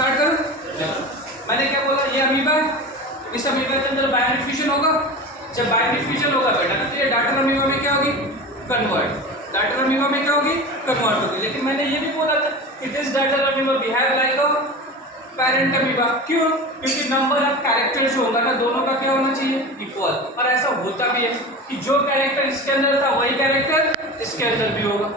Start करूं? मैंने क्या बोला, ये अमीबा है, इस अमीबा के अंदर बाइनरी फ्यूजन होगा। जब बाइनरी फ्यूजन होगा बेटा तो ये डाटर अमीबा में क्या होगी, कन्वर्ट। डाटर अमीबा में क्या होगी, कन्वर्ट होगी। लेकिन मैंने ये भी बोला था कि this daughter amoeba behave like a parent amoeba. क्यों? क्योंकि नंबर ऑफ कैरेक्टर्स होगा ना, दोनों का क्या होना चाहिए, इक्वल। और ऐसा होता भी है कि जो कैरेक्टर इसके अंदर था वही कैरेक्टर इसके अंदर भी होगा,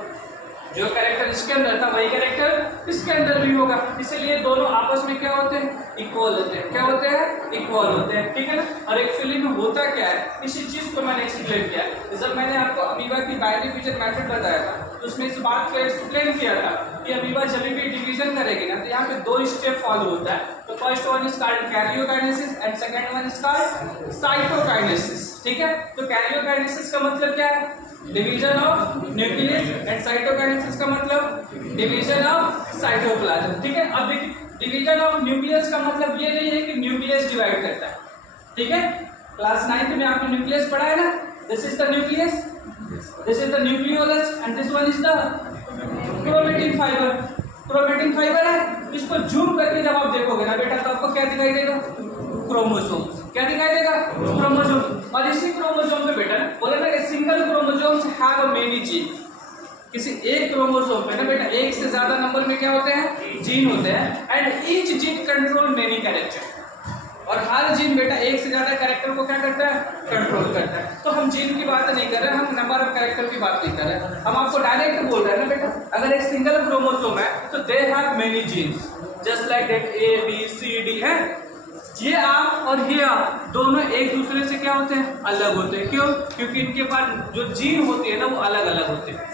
जो कैरेक्टर इसके अंदर था वही कैरेक्टर इसके अंदर भी होगा। इसलिए दोनों आपस में क्या होते हैं, इक्वल होते हैं। क्या होते हैं, इक्वल होते हैं, ठीक है ना। और एक्चुअली में होता क्या है, इसी चीज को मैंने एक्सप्लेन किया है। जब मैंने आपको अमीबा की बाइनरी फ्यूजन मेथड बताया था तो उसमें इस बात को एक्सप्लेन किया था कि अमीबा जब भी डिवीजन करेगी ना तो यहाँ पे 2 स्टेप फॉलो होता है। तो first one is called karyokinesis and second one is called cytokinesis, ठीक है। तो कैरियोकाइनेसिस का मतलब क्या है, division of nucleus, and cytokinesis का मतलब डिवीजन ऑफ साइटोप्लाज्म, ठीक है। अब देखिए, डिवीजन ऑफ न्यूक्लियस का मतलब ये नहीं है कि न्यूक्लियस डिवाइड करता है, ठीक है। क्लास 9th में आपने न्यूक्लियस पढ़ा है ना, this is the nucleus, this is the nucleolus and this one is the chromatin fibre. Chromatin fibre है, इसको जूम करके जब आप देखोगे ना बेटा तो आपको क्या दिखाई देगा, क्रोमोसोम। क्या दिखाई देगा, क्रोमोसोम। और इसी क्रोमोसोम पे बेटा बोले ना कि single chromosomes have many gene. किसी एक क्रोमोसोम पे ना बेटा एक से ज्यादा नंबर में क्या होते हैं, जीन होते हैं। And each gene control many character. और हर जीन बेटा एक से ज्यादा कैरेक्टर को क्या करता है, कंट्रोल करता है। तो हम जीन की बात नहीं कर रहे, हम नंबर ऑफ कैरेक्टर की बात नहीं कर रहे, हम आपको डायरेक्ट बोल रहे हैं ना बेटा, अगर एक सिंगल क्रोमोसोम है तो they have many genes just like that, A B C D है। ये आम और ये आम दोनों एक दूसरे से क्या होते हैं, अलग होते हैं। क्यों? क्योंकि इनके पास जो जीन होती है ना वो अलग अलग होते हैं।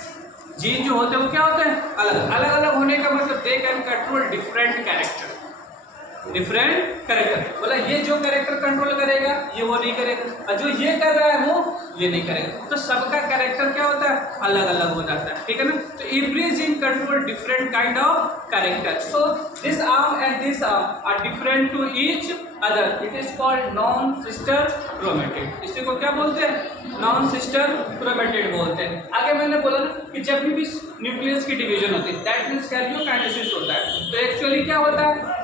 जीन जो होते हैं वो क्या होते हैं, अलग अलग। अलग होने का मतलब they can control different character, different character. बोला ये जो कैरेक्टर कंट्रोल करेगा ये वो नहीं करेगा, और जो ये कर रहा है वो ये नहीं करेगा। तो सबका कैरेक्टर क्या होता है, अलग अलग हो जाता है, ठीक है ना। तो every gene control different kind of character. So this arm and this arm are different to each other. It is called non sister chromatid. इसी को क्या बोलते हैं, नॉन सिस्टर क्रोमेटिड बोलते हैं। आगे मैंने बोला ना कि जब भी न्यूक्लियस की डिवीजन होती है दैट मीन्स कैरियोकाइनेसिस होता है। तो एक्चुअली क्या होता है,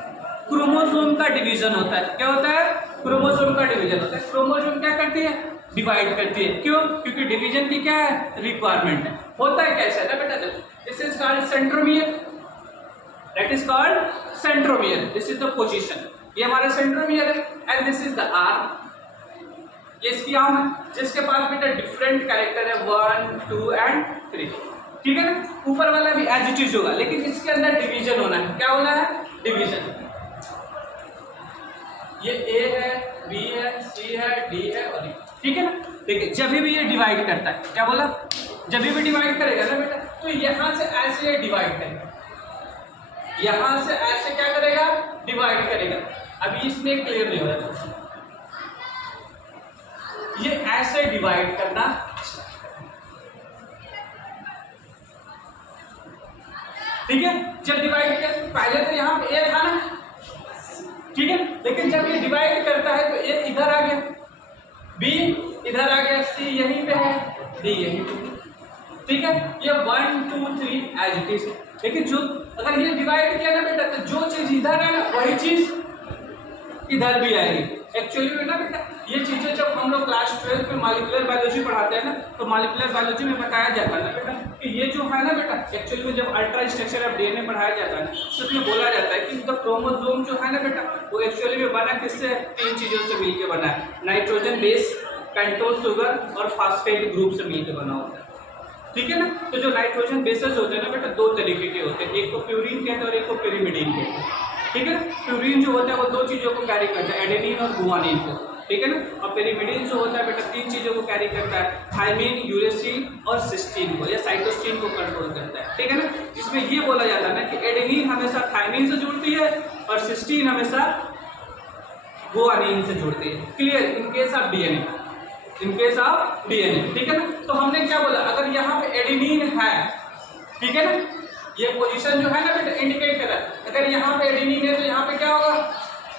क्रोमोसोम का डिवीजन होता है। क्या होता है, क्रोमोसोम का डिवीजन होता है। क्रोमोसोम क्या करती है, डिवाइड करती है। क्यों? क्योंकि डिवीजन की क्या है, रिक्वायरमेंट है। होता है कैसे ना बेटा, देखो, this is called centromere, that is called centromere, this is the position, ये हमारा सेंट्रोमियर है। And this is the arm, ये इसकी आर्म है जिसके पास बेटा डिफरेंट कैरेक्टर है 1 2 एंड 3, ठीक है ना। ऊपर वाला भी एज इट इज होगा लेकिन इसके अंदर डिवीजन होना है। क्या होना है, डिवीजन। ये ए है, बी है, सी है, डी है और ई, ठीक है ना। देखिए जब भी ये डिवाइड करता है, क्या बोला, जब भी डिवाइड करेगा ना बेटा तो यहां से ऐसे ये डिवाइड करेगा, यहां से ऐसे क्या करेगा, डिवाइड करेगा। अभी इसमें क्लियर नहीं हो रहा, ये ऐसे डिवाइड करना, ठीक है। जब डिवाइड किया पहले तो यहाँ पे ए था ना, ठीक है, लेकिन जब ये डिवाइड करता है तो ए इधर आ गया, बी इधर आ गया, सी यहीं पे है, डी यहीं पे, ठीक है। ये 1 2 3 एज इट इज। लेकिन जो अगर ये डिवाइड किया ना बेटा तो जो चीज इधर है ना वही चीज इधर भी आएगी। एक्चुअली में ना बेटा ये चीजें जब हम लोग क्लास 12 में मॉलिक्यूलर बायोलॉजी पढ़ाते हैं ना तो मॉलिक्यूलर बायोलॉजी में बताया जाता है ना बेटा कि ये जो है ना बेटा, एक्चुअली में जब अल्ट्रा स्ट्रक्चर ऑफ डीएनए पढ़ाया जाता है तो उसमें बोला जाता है कि द क्रोमोसोम जो है ना बेटा वो एक्चुअली में बना किससे, 3 चीजों से मिलकर बना है, नाइट्रोजन बेस, पेंटोज शुगर और फास्फेट ग्रुप से मिलकर बना होता है, ठीक है ना। तो जो नाइट्रोजन बेसेस होते हैं ना बेटा 2 तरीके के होते हैं, एक को प्यूरिन कहते हैं और एक को पेरिमिडीन कहते हैं, ठीक है। प्यूरिन जो होता है वो 2 चीजों को कैरी करता है, एडेनिन और गुआनिन को, ठीक है ना। और पेरिमिडीन जो होता है बेटा 3 चीजों को कैरी करता है, थायमिन, यूरेसिल और सिस्टीन को या साइटोसिन को कंट्रोल करता है, ठीक है ना। जिसमें ये बोला जाता है ना कि एडेनिन हमेशा थायमिन से जुड़ती है और सिस्टीन हमेशा गुआनिन से जुड़ती है। Clear? In case of DNA, in case of DNA, ठीक है ना। तो हमने क्या बोला, अगर यहाँ पे एडेनिन है, ठीक है ना, ये पोजीशन जो है ना बेटा इंडिकेट कर रहा है, अगर यहाँ पे एडेनिन है तो यहाँ पे क्या होगा,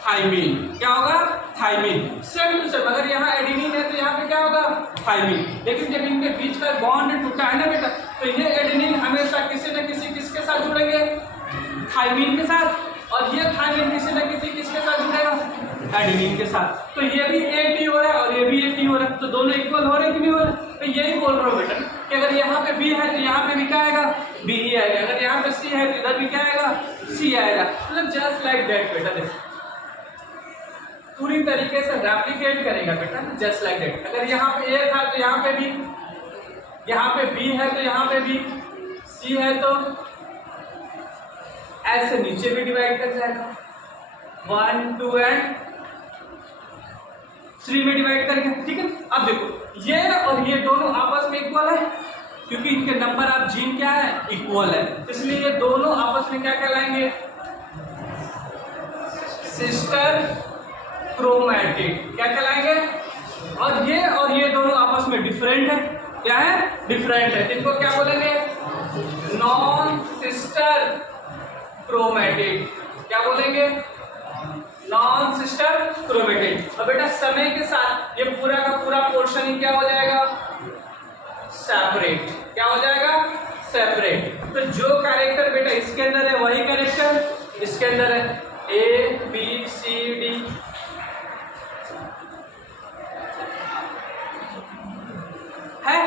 थायमिन, क्या होगा, थायमिन। सेम टू सेम अगर यहाँ एडेनिन है तो यहाँ पे क्या होगा, थायमिन। लेकिन जब इनके बीच का बॉन्ड टूटा है ना बेटा तो ये एडेनिन हमेशा किसी न किसी किसके साथ जुड़ेंगे, थायमिन के साथ, और ये थायमिन एडेनिन के साथ। तो ये भी ए टी हो रहा है और ये भी ए टी हो रहा है, तो दोनों इक्वल हो रहे हैं कि नहीं हो रहे? तो यही बोल रहा हूँ बेटा कि अगर यहाँ पे बी है तो यहाँ पे भी क्या आएगा, बी ही आएगा। अगर यहाँ पे सी है तो इधर भी क्या आएगा, सी आएगा। मतलब जस्ट लाइक दैट बेटा, देखो पूरी तरीके से रेप्लिकेट करेगा बेटा, जस्ट लाइक दैट। अगर यहाँ पे ए था तो यहाँ पे भी, यहाँ पे बी है तो यहाँ पे भी, सी है तो ऐसे नीचे भी डिवाइड कर जाएगा, 1 2 एंड 3 में डिवाइड करेंगे, ठीक है। अब देखो ये और ये दोनों आपस में इक्वल है, क्योंकि इनके नंबर ऑफ जीन क्या है, इक्वल है, इसलिए ये दोनों आपस में क्या कहलाएंगे, सिस्टर क्रोमैटिड, क्या कहलाएंगे। और ये दोनों आपस में डिफरेंट है, क्या है, डिफरेंट है, जिनको क्या बोलेंगे, नॉन सिस्टर क्रोमैटिड, क्या बोलेंगे, नॉन सिस्टर क्रोमैटिड। अब बेटा समय के साथ ये पूरा का पूरा पोर्शन ही क्या हो जाएगा, सेपरेट, क्या हो जाएगा, सेपरेट। तो जो कैरेक्टर बेटा इसके अंदर है वही कैरेक्टर इसके अंदर है, ए बी सी डी, है,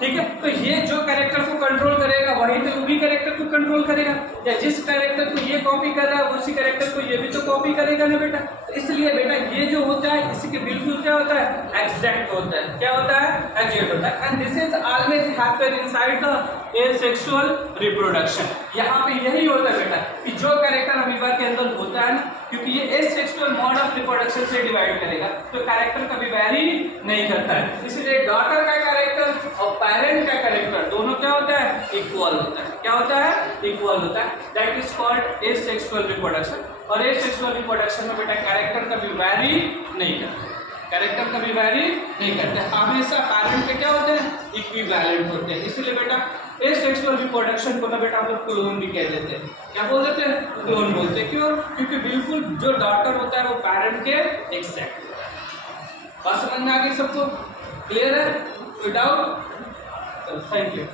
ठीक है। तो ये जो कैरेक्टर को कंट्रोल करेगा वही तो वो भी कैरेक्टर को कंट्रोल करेगा, या जिस कैरेक्टर को ये कॉपी कर रहा है उसी कैरेक्टर को ये भी तो कॉपी करेगा ना बेटा। इसलिए बेटा ये जो होता है इसी के बिल्कुल क्या होता है, एग्जैक्ट होता है, क्या होता है, एग्जैक्ट होता है। And this is always happen inside the asexual reproduction. यहाँ पे यही होता है बेटा कि जो कैरेक्टर अमीबा के अंदर होता है ना, क्योंकि ये एसेक्सुअल मोड ऑफ रिप्रोडक्शन से डिवाइड करेगा तो कैरेक्टर कभी वैरी नहीं करता है। इसलिए डॉटर का कैरेक्टर और पेरेंट का कैरेक्टर दोनों क्या होता है, इक्वल होता है, क्या होता है, इक्वल होता है। That is called asexual reproduction. और एसेक्सुअल रिप्रोडक्शन में बेटा कैरेक्टर कभी वैरी नहीं करता, कैरेक्टर कभी वैरी नहीं करते, हमेशा पेरेंट के क्या होते हैं, इक्विवेलेंट होते हैं। इसलिए बेटा एसेक्सुअल रिप्रोडक्शन को ना बेटा हम लोग क्लोन भी कह देते हैं, क्या बोल देते हैं, क्लोन बोलते हैं। क्यों, क्योंकि बिल्कुल जो डॉटर होता है वो पेरेंट के एग्जैक्ट होता है। बात समझ में आ गई सबको, क्लियर है, कोई डाउट? Thank you.